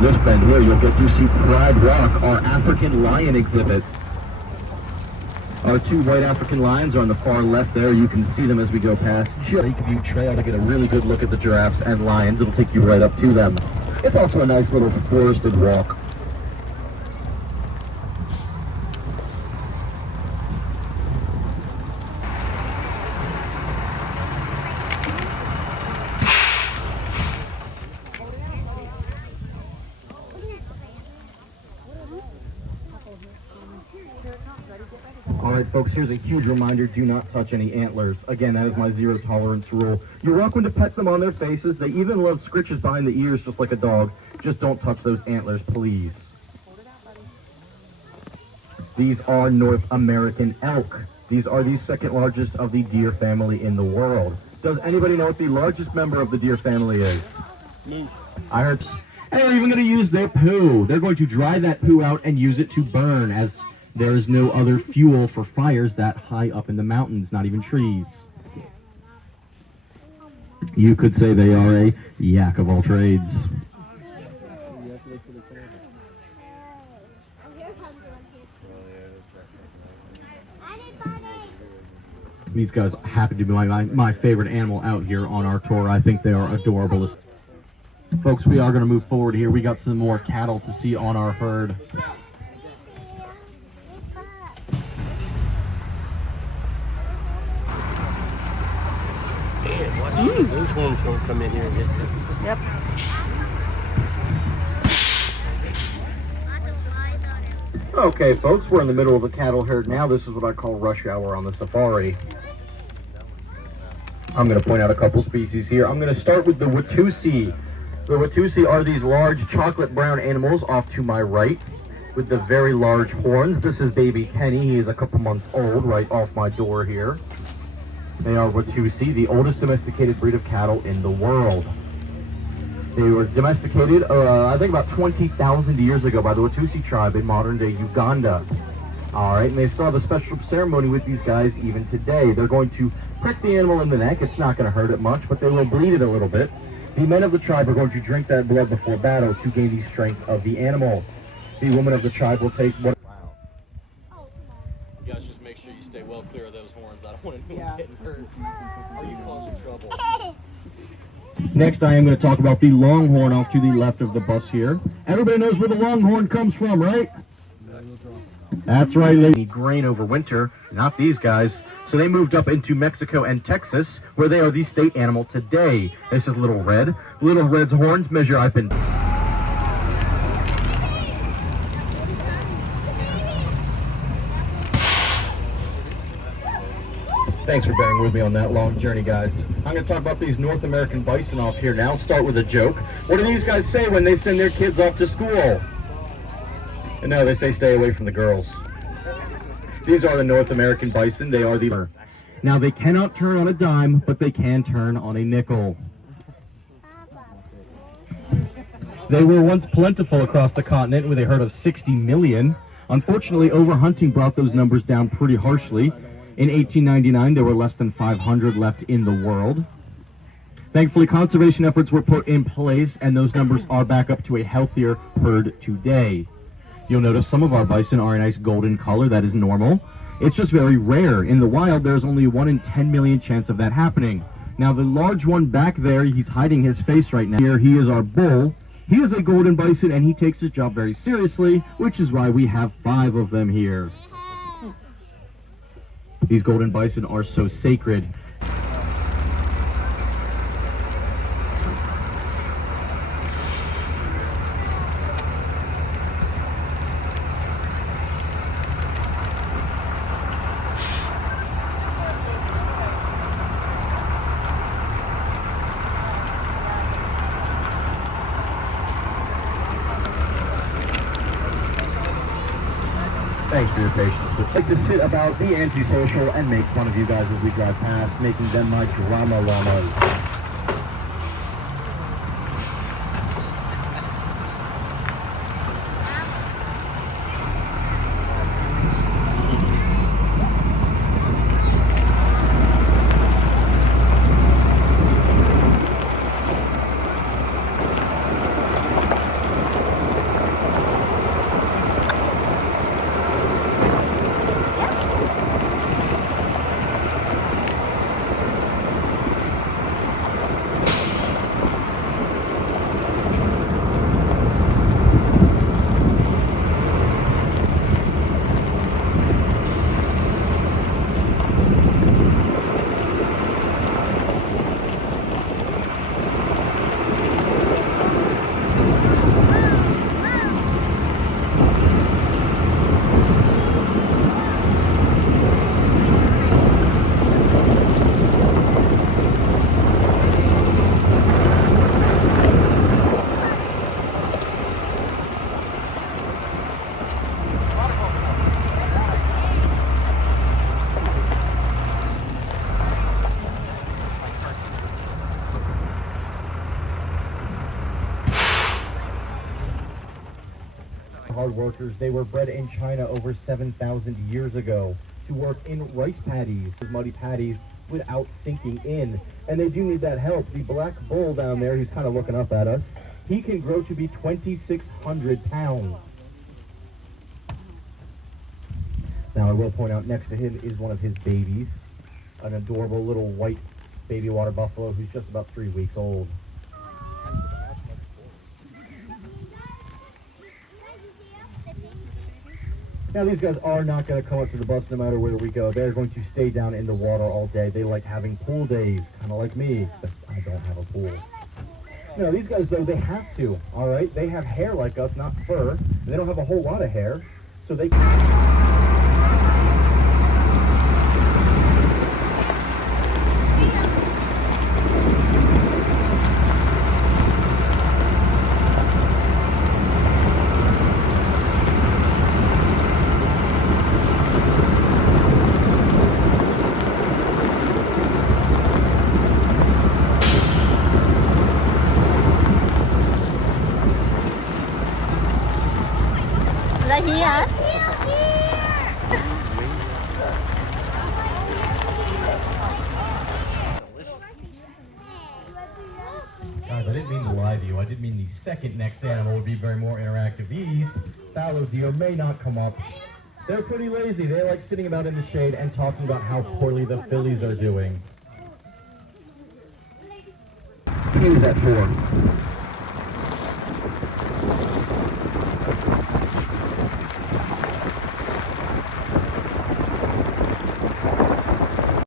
on this bend here, you'll get to see Pride Rock, our African lion exhibit. Our two white African lions are on the far left there. You can see them as we go past Lakeview Trail to get a really good look at the giraffes and lions. It'll take you right up to them. It's also a nice little forested walk. Alright folks, here's a huge reminder, do not touch any antlers. Again, that is my zero tolerance rule. You're welcome to pet them on their faces. They even love scritches behind the ears just like a dog. Just don't touch those antlers, please. These are North American elk. These are the second largest of the deer family in the world. Does anybody know what the largest member of the deer family is? Me. I heard. And they're even going to use their poo. They're going to dry that poo out and use it to burn, as there is no other fuel for fires that high up in the mountains, not even trees. You could say they are a yak of all trades. These guys happen to be my favorite animal out here on our tour. I think they are adorable. Folks, we are going to move forward here. We got some more cattle to see on our herd. Those horns don't come in here and hit them. Yep. Okay, folks, we're in the middle of a cattle herd now. This is what I call rush hour on the safari. I'm going to point out a couple species here. I'm going to start with the Watusi. The Watusi are these large chocolate brown animals off to my right with the very large horns. This is baby Kenny. He is a couple months old right off my door here. They are Watusi, the oldest domesticated breed of cattle in the world. They were domesticated, I think about 20,000 years ago by the Watusi tribe in modern-day Uganda. Alright, and they still have a special ceremony with these guys even today. They're going to prick the animal in the neck. It's not going to hurt it much, but they will bleed it a little bit. The men of the tribe are going to drink that blood before battle to gain the strength of the animal. The women of the tribe will take what... Wow. You guys just make sure you stay well clear of those horns. I don't want anyone getting hurt or you causing trouble. Next, I am going to talk about the longhorn off to the left of the bus here. Everybody knows where the longhorn comes from, right? That's right, lady. Grain over winter, not these guys. So they moved up into Mexico and Texas, where they are the state animal today. This is Little Red. Little Red's horns measure up in... Thanks for bearing with me on that long journey, guys. I'm going to talk about these North American bison off here now. Start with a joke. What do these guys say when they send their kids off to school? And no, they say stay away from the girls. These are the North American bison. They are the... Now, they cannot turn on a dime, but they can turn on a nickel. They were once plentiful across the continent with a herd of 60 million. Unfortunately, overhunting brought those numbers down pretty harshly. In 1899, there were less than 500 left in the world. Thankfully, conservation efforts were put in place, and those numbers are back up to a healthier herd today. You'll notice some of our bison are a nice golden color. That is normal. It's just very rare. In the wild, there's only 1 in 10 million chance of that happening. Now, the large one back there, he's hiding his face right now. Here, he is our bull. He is a golden bison, and he takes his job very seriously, which is why we have 5 of them here. These golden bison are so sacred. Thanks for your patience. I'd like to sit about, be antisocial, and make fun of you guys as we drive past, making them my drama llamas. hard workers. They were bred in China over 7,000 years ago to work in rice paddies, muddy paddies, without sinking in. And they do need that help. The black bull down there, who's kind of looking up at us, he can grow to be 2,600 pounds. Now, I will point out next to him is one of his babies, an adorable little white baby water buffalo who's just about 3 weeks old. Now, these guys are not going to come up to the bus no matter where we go. They're going to stay down in the water all day. They like having pool days, kind of like me, but I don't have a pool. No, these guys, though, they have to, all right? They have hair like us, not fur. They don't have a whole lot of hair, so they Là gì hả? Guys, I didn't mean to lie to you. I did mean the second next animal would be very more interactive. These fallow deer may not come up. They're pretty lazy. They like sitting about in the shade and talking about how poorly the fillies are doing. Who's that for?